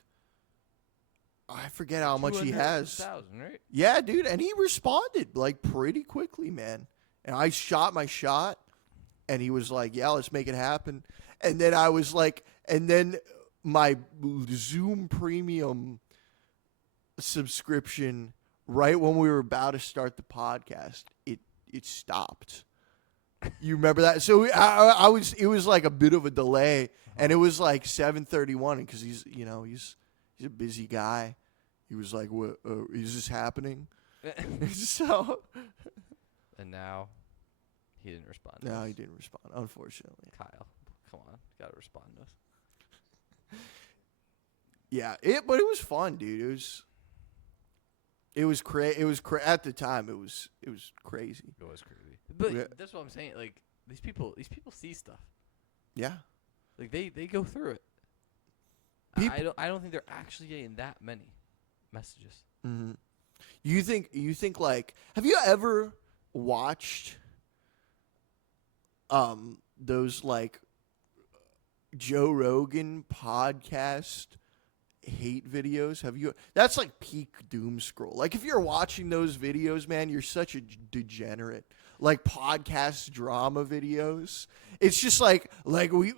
I forget how much he has. 200,000, right? Yeah, dude, and he responded like pretty quickly, man. And I shot my shot, and he was like, "Yeah, let's make it happen." And then I was like, and then my Zoom Premium subscription, right when we were about to start the podcast, it stopped. You remember that? So I was. It was like a bit of a delay, and it was like 7:31 because he's a busy guy. He was like, "What? Is this happening?" So. And now, he didn't respond. To No, us. he didn't respond. Unfortunately. Kyle, come on, gotta respond to us. Yeah, but it was fun, dude. It was at the time. It was crazy. It was crazy. But Yeah. that's what I'm saying. Like these people see stuff. Yeah. Like they go through it. I don't think they're actually getting that many messages. Mm-hmm. You think like, have you ever watched those like Joe Rogan podcast hate videos? Have you? That's like peak doom scroll. Like if you're watching those videos, man, you're such a degenerate. Like podcast drama videos. It's just like we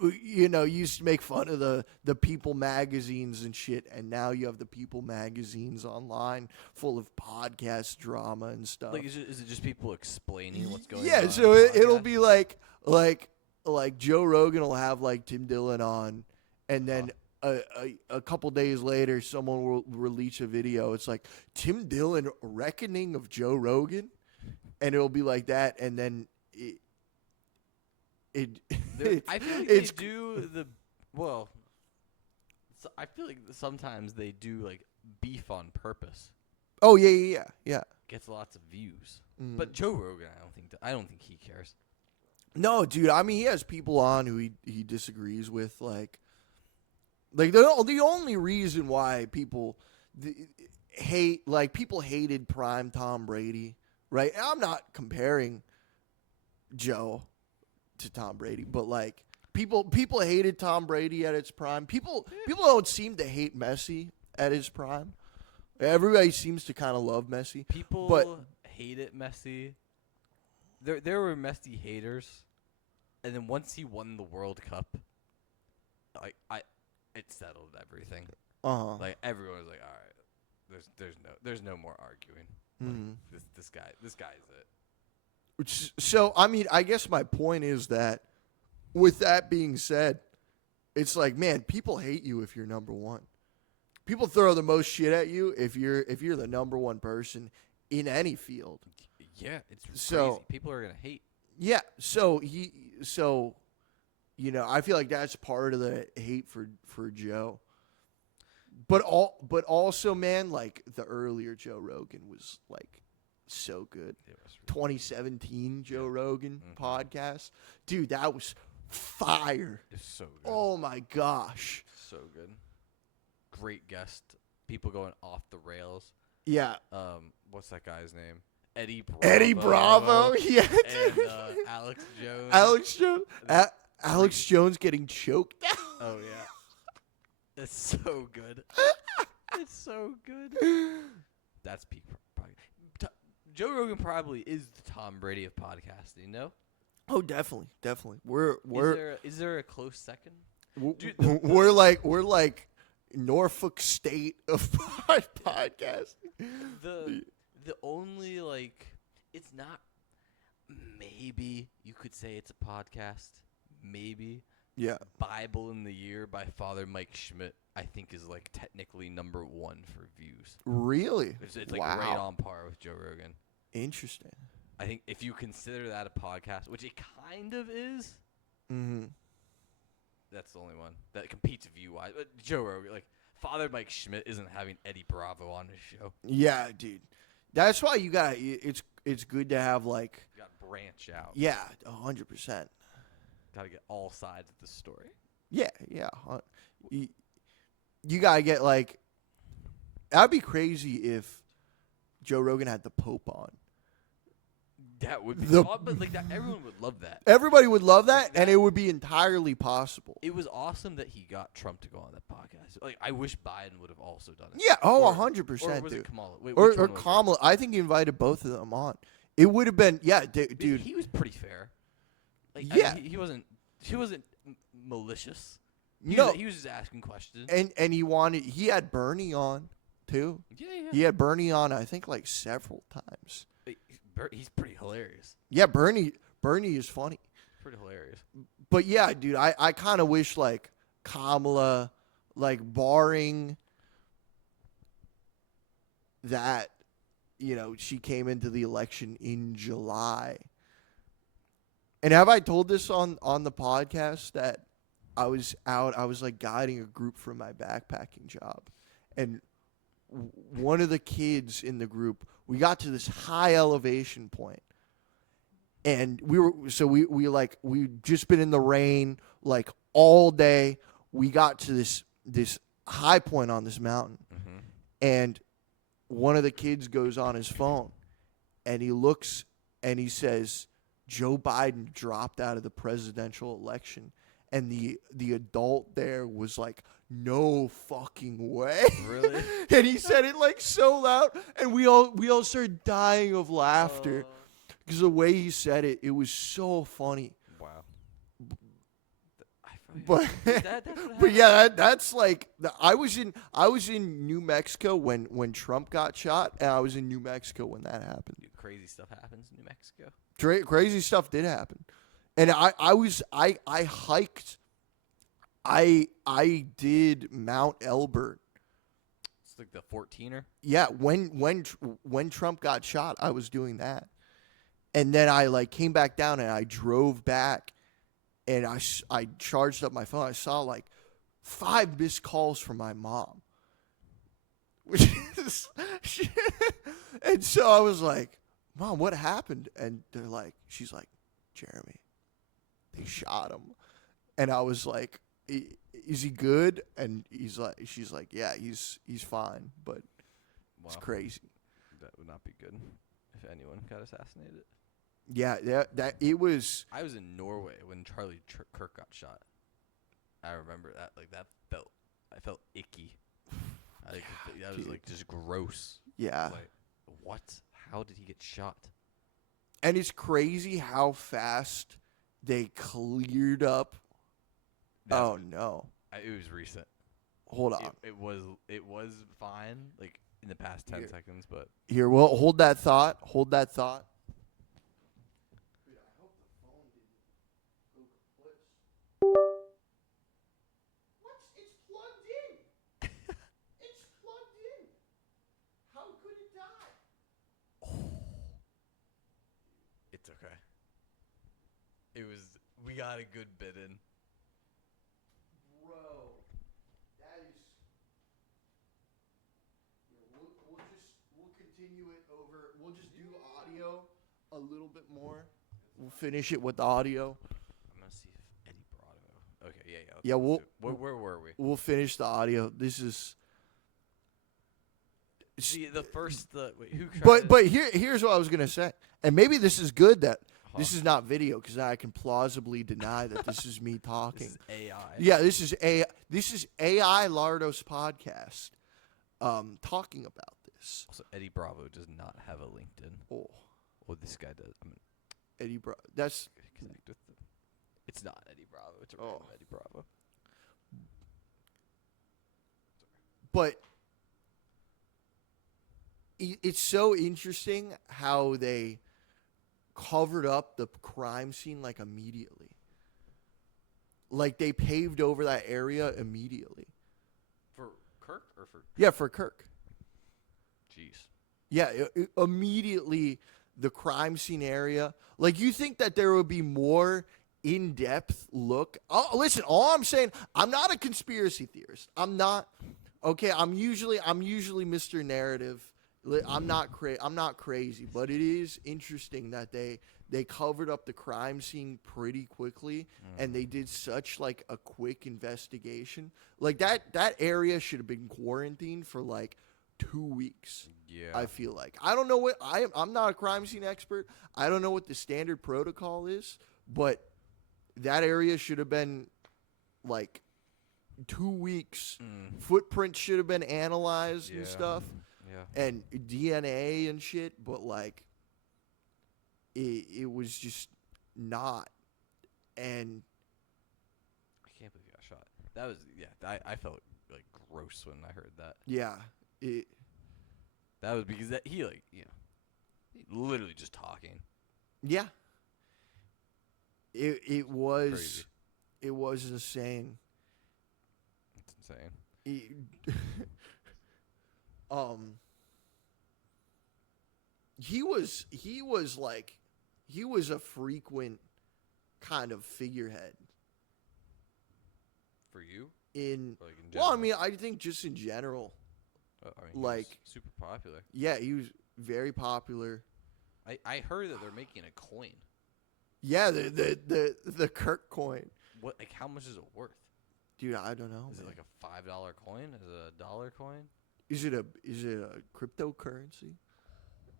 used to make fun of the People magazines and shit, and now you have the People magazines online full of podcast drama and stuff. Like is it just people explaining what's going on? Yeah, so it'll be like Joe Rogan will have like Tim Dillon on, and then a couple days later, someone will release a video. It's like Tim Dillon reckoning of Joe Rogan, and it'll be like that, and then I feel like they do the well. So I feel like sometimes they do like beef on purpose. Oh yeah. Gets lots of views, Mm. but Joe Rogan, I don't think he cares. No, dude. I mean, he has people on who he disagrees with. Like the only reason why people people hated prime Tom Brady, right? And I'm not comparing Joe to Tom Brady, but like people hated Tom Brady at its prime. People don't seem to hate Messi at his prime. Everybody seems to kind of love Messi. People hated Messi. There were Messi haters, and then once he won the World Cup, it settled everything. Like everyone was like, all right, there's no more arguing. Mm-hmm. Like, this guy's it. So, I mean, I guess my point is that with that being said, it's like, man, people hate you if you're number one. People throw the most shit at you if you're the number one person in any field. Yeah, it's So- crazy. People are gonna hate. Yeah, so I feel like that's part of the hate for Joe. But also, man, like the earlier Joe Rogan was like so good. It was 2017 Joe Rogan podcast. Dude, that was fire. it's so good. Oh my gosh. So good. Great guest. People going off the rails. Yeah. What's that guy's name? Eddie Bravo. Eddie Bravo. Yeah. And Alex Jones. Alex Jones. Alex Jones getting choked out. Oh yeah. It's so good. It's so good. That's peak. Joe Rogan probably is the Tom Brady of podcasting. You know? Oh, definitely. Is there a close second? We're like Norfolk State of podcasting. The only like it's not. Maybe you could say it's a podcast. Maybe. Yeah. Bible in the Year by Father Mike Schmidt, I think, is like technically number one for views. Really? It's like wow. right on par with Joe Rogan. Interesting. I think if you consider that a podcast, which it kind of is, Mm-hmm. that's the only one that competes view-wise. But Joe Rogan, like Father Mike Schmidt, isn't having Eddie Bravo on his show. Yeah, dude. That's why you got. It's good to have like. You got to branch out. Yeah, 100%. Got to get all sides of the story. Yeah. You gotta get like. That'd be crazy if Joe Rogan had the Pope on. That would be awesome, but like that, everyone would love that. Everybody would love that, and it would be entirely possible. It was awesome that he got Trump to go on that podcast. Like, I wish Biden would have also done it. Yeah, Or 100%, was dude. it Kamala? Wait, Or which one was it? Kamala. I think he invited both of them on. It would have been, yeah, dude. He was pretty fair. Like, Yeah. I mean, he wasn't malicious. No, He was just asking questions. and he had Bernie on too. Yeah. He had Bernie on, I think, like several times. He's pretty hilarious. Yeah, Bernie is funny. Pretty hilarious. But yeah, dude, I kind of wish like Kamala, like barring that, she came into the election in July. And have I told this on the podcast that I was like guiding a group for my backpacking job, and one of the kids in the group, we got to this high elevation point, and we'd just been in the rain like all day. We got to this high point on this mountain, and one of the kids goes on his phone, and he looks and he says, Joe Biden dropped out of the presidential election. And the adult there was like, no fucking way. Really? And he said it like so loud, and we all started dying of laughter because the way he said it, it was so funny. Wow. But but yeah, that's like I was in New Mexico when Trump got shot, and I was in New Mexico when that happened. Dude, crazy stuff happens in New Mexico. Crazy stuff did happen. And I hiked. I did Mount Elbert. It's like the 14er. Yeah, when Trump got shot, I was doing that. And then I like came back down and I drove back, and I charged up my phone. I saw like 5 missed calls from my mom. Which is and so I was like, Mom, what happened? And she's like, Jeremy, they shot him. And I was like, is he good? And she's like, yeah, he's fine, but it's crazy. That would not be good if anyone got assassinated. Yeah, that it was. I was in Norway when Charlie Kirk got shot. I remember that. Like I felt icky. That was like just gross. Yeah. Like, what? How did he get shot? And it's crazy how fast they cleared up. No. It was recent. Hold on. It was fine, like in the past 10 seconds, but here, well, hold that thought. Hold that thought. Dude, I hope the phone didn't go kaput. It's plugged in. It's plugged in. How could it die? it's okay. We got a good bit in. Bro, that is. Yeah, we'll continue it over. We'll just do audio a little bit more. We'll finish it with the audio. I'm gonna see if Eddie Bravo. Okay, yeah. Yeah, where were we? We'll finish the audio. This is. See wait, who? But here's what I was gonna say, and maybe this is good that this is not video, because I can plausibly deny that this is me talking. This is AI. Yeah, this is AI Lardo's podcast, talking about this. Also, Eddie Bravo does not have a LinkedIn. Oh, well, this guy does. Eddie Bravo. That's connect with them. It's not Eddie Bravo. It's a random Eddie Bravo. But it's so interesting how they covered up the crime scene like immediately. Like they paved over that area immediately. For Kirk or for? Yeah, for Kirk. Jeez. Yeah, immediately the crime scene area. Like you think that there would be more in-depth look. Oh, listen, all I'm saying, I'm not a conspiracy theorist. I'm not. Okay, I'm usually Mr. Narrative. I'm not crazy, but it is interesting that they covered up the crime scene pretty quickly, and they did such like a quick investigation. Like that area should have been quarantined for like 2 weeks. Yeah, I feel like I don't know what I'm not a crime scene expert. I don't know what the standard protocol is, but that area should have been like 2 weeks. Footprints should have been analyzed and stuff. Yeah. And DNA and shit, but like it was just not. And I can't believe he got shot. That was I felt like gross when I heard that. yeah, That was because he literally just talking. yeah. It Crazy. was insane. It's insane. It- um, he was like he was a frequent kind of figurehead For you? in. Or, like in Well, I general? mean, I think just in general. I mean, he was like- super popular. Yeah, he was very popular. I heard that they're making a coin. Yeah, the Kirk coin, What? Like, how much is it worth? dude. I don't know. Is it man. like a $5 coin? Is it a dollar coin? Is it a cryptocurrency?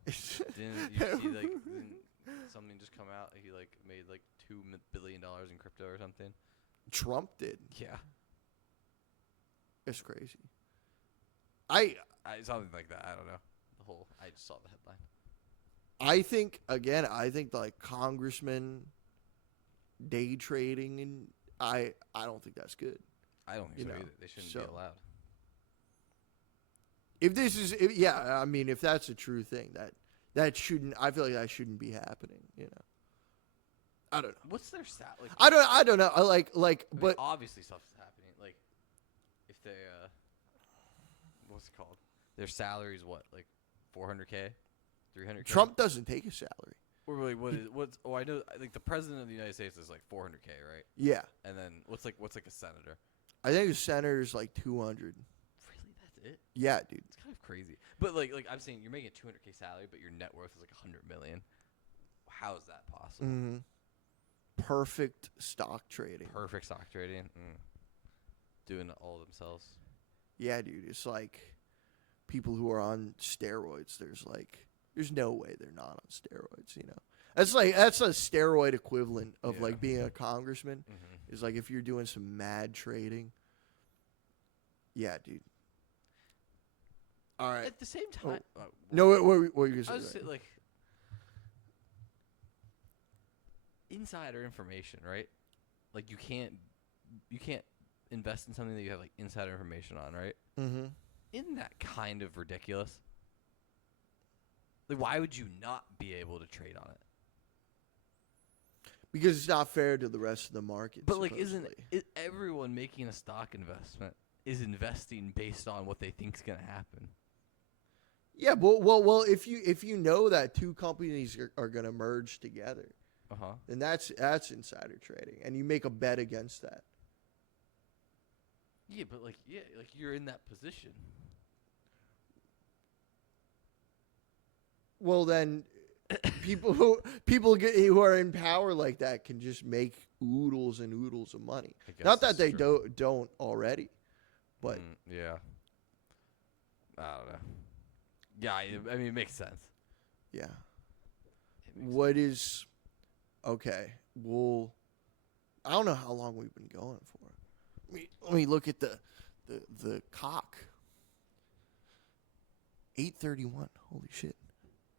Didn't you see like didn't something just come out? He like made like $2 billion in crypto or something. Trump did. Yeah, It's crazy. I something like that. I don't know. I just saw the headline. I think like congressmen day trading, and I don't think that's good. I don't think You so know, either. They shouldn't so- be allowed. Yeah, I mean, if that's a true thing, that shouldn't. I feel like that shouldn't be happening. You know, I don't know. What's their Like, I don't know. I like, I mean, but obviously stuff's happening. Like, if they what's it called? Their salary's what, like, 400K, 300K. Trump doesn't take a salary. Or like, what's? Oh, I know. Like, the president of the United States is like 400K, right? Yeah, And then what's like a senator? I think a senator's like 200. Really, that's it? Yeah, dude. It's kind of crazy. But like I'm saying, you're making a 200K salary, but your net worth is like 100 million. How is that possible? Mm-hmm. Perfect stock trading. Perfect stock trading. Doing it all themselves. Yeah, dude. It's like people who are on steroids. There's no way they're not on steroids. You know, that's a steroid equivalent of Yeah. like being a congressman. Mm-hmm. Is like if you're doing some mad trading. Yeah, dude. All right. At the same time, No, what were you gonna I say? was say like insider information, right? Like you can't invest in something that you have like insider information on, right? Mm-hmm. Isn't that kind of ridiculous? Like, why would you not be able to trade on it? Because it's not fair to the rest of the market. But like, supposedly. everyone making a stock investment is investing based on what they think's gonna happen? Yeah, well, if you know that two companies are going to merge together, then that's insider trading, and you make a bet against that. Yeah, but like you're in that position. Well, then people who are in power like that can just make oodles and oodles of money. I guess Not that that's they true. don't already, but Yeah. I don't know. Yeah, I mean, it makes sense. yeah. It makes What is okay? Well, I don't know how long we've been going for. Let me look at the cock. 8:31. Holy shit!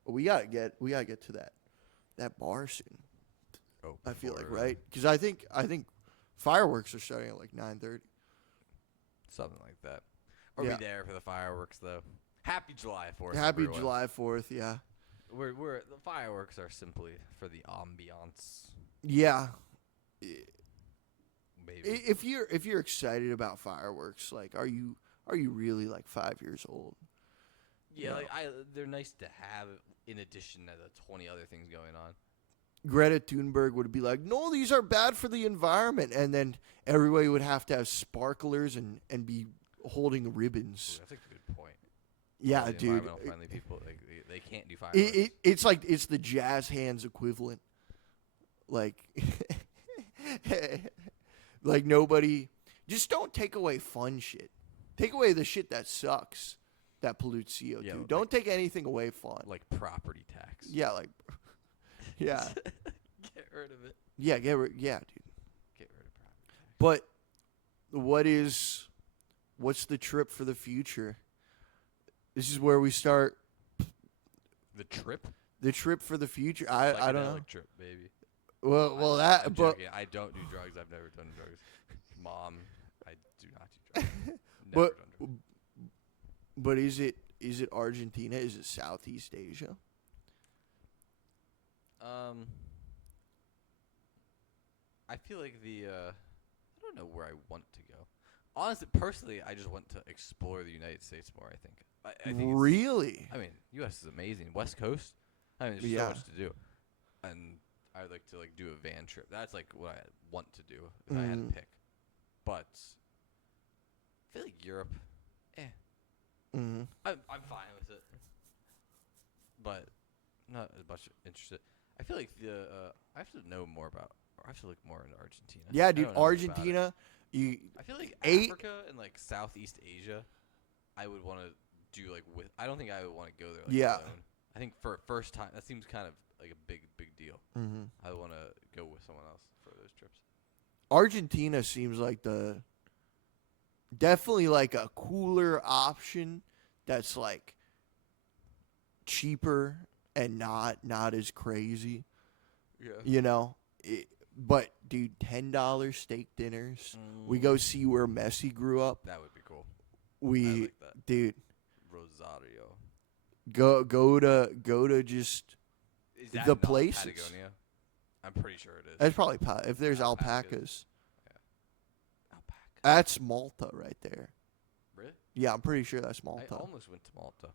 Well, we gotta get to that bar soon. Oh, I feel like before, right because I think fireworks are starting at like 9:30. something like that. Are Yeah. we there for the fireworks though? Happy July 4th. Happy everyone. July 4th. Yeah. We're the fireworks are simply for the ambiance, Yeah. baby. If you're excited about fireworks, like are you really like 5 years old? Yeah, No. like they're nice to have in addition to the 20 other things going on. Greta Thunberg would be like, "No, these are bad for the environment," and then everybody would have to have sparklers and be holding ribbons. Ooh, that's a good point. Yeah, All the dude. environmental friendly people, like, they can't do fireworks. It's like it's the jazz hands equivalent. Like, like nobody. Just don't take away fun shit. Take away the shit that sucks, that pollutes CO2. Yeah, Don't like- take anything away fun. Like property tax. Yeah, like, yeah, Get rid of it. yeah, yeah, dude. Get rid of property tax. But what's the trip for the future? This is where we start The trip? the trip for the future. I don't know. Psychedelic trip, baby. Well, I'm that but joking. I don't do drugs. I've never done drugs. Mom, I do not do drugs. Never but done drugs. but is it Argentina? Is it Southeast Asia? I feel like I don't know where I want to go. Honestly, personally, I just want to explore the United States more. I think. I think Really? I mean, U.S. is amazing. West Coast. I mean, there's Yeah. so much to do, and I'd like to do a van trip. That's like what I want to do if I had Mhm. to pick. But I feel like Europe. Mm. I'm fine with it, but not as much interested. I feel like I have to know more about. Or I have to look more into Argentina. Yeah, I dude. don't know much about it. Argentina. You I feel like eight. Africa and like Southeast Asia, I would want to do like with. I don't think I would want to go there Yeah. alone. I think for first time that seems kind of like a big deal. Mhm. I want to go with someone else for those trips. Argentina seems like definitely like a cooler option. That's like cheaper and not as crazy. Yeah. You know. But dude, $10 steak dinners. We go see where Messi grew up. That would be cool. I We, like that. dude, Rosario. go to just Is that the not places. Patagonia? I'm pretty sure it is. That's probably if there's Alpacas. alpacas. Alpaca. That's Malta right there. Really? Yeah, I'm pretty sure that's I Malta. almost went to Malta.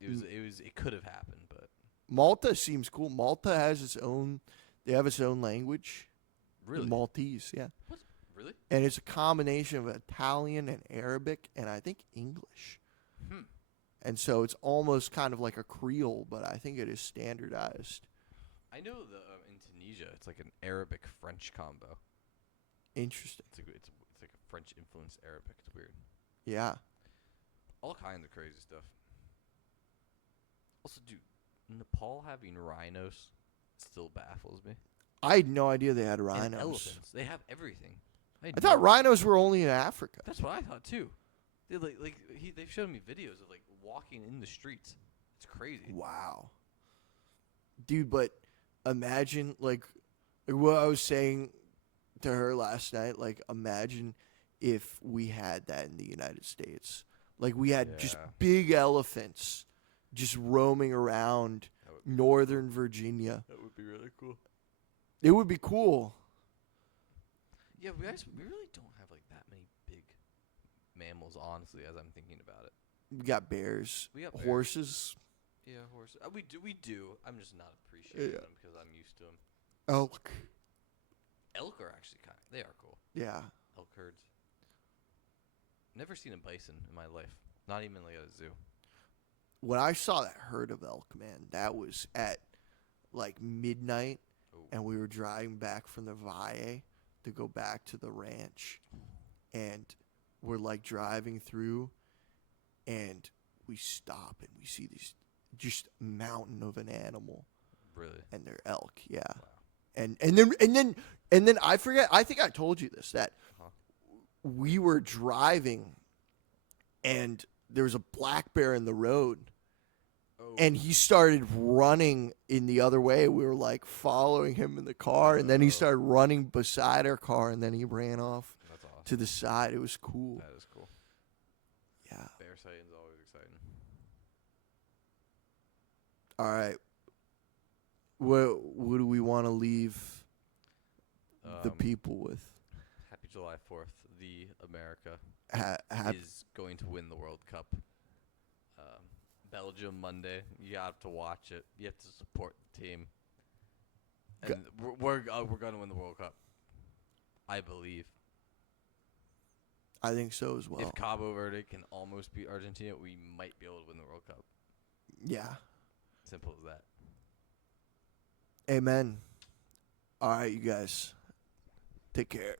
It could have happened, but Malta seems cool. Malta has its own. They have its own language. really? Maltese, yeah. What? Really? And it's a combination of Italian and Arabic, and I think English. Hmm. And so it's almost kind of like a Creole, but I think it is standardized. I know in Tunisia, it's like an Arabic French combo. Interesting. It's like a French influenced Arabic. It's weird. Yeah. All kinds of crazy stuff. Also, dude, Nepal having rhinos still baffles me. I had no idea they had And rhinos. elephants. They have everything. I thought rhinos were only in Africa. That's what I thought too. They've shown me videos of like walking in the streets. It's crazy. Wow. Dude, but imagine like what I was saying to her last night, like imagine if we had that in the United States. Like we had just Yeah. big elephants just roaming around That would be northern Virginia. That would be really cool. It would be cool. Yeah, we really don't have like that many big mammals, honestly, as I'm thinking about it. We got bears, We got bears. horses, Yeah, horses. We do. I'm just not appreciating Yeah. them because I'm used to them. elk. Elk are actually they are cool. Yeah. Elk herds. Never seen a bison in my life. Not even like at a zoo. When I saw that herd of elk, man, that was at like midnight, Ooh. and we were driving back from the Valle to go back to the ranch, and we're like driving through, and we stop and we see this just mountain of an animal, Really? and they're elk, yeah. Wow. And then I forget. I think I told you this that Huh. we were driving, and there was a black bear in the road. Oh. And he started running in the other way. We were like following him in the car, and then he started running beside our car, and then he ran off That's awesome. to the side. It was cool. That is cool. Yeah. Bear sightings always exciting. All right. What do we want to leave the people with? Happy July 4th. The America Happy. is going to win the World Cup. Belgium Monday. You have to watch it. You have to support the team. And we're going to win the World Cup. I believe. I think so as well. If Cabo Verde can almost beat Argentina, we might be able to win the World Cup. Yeah. Simple as that. Amen. All right, you guys. Take care.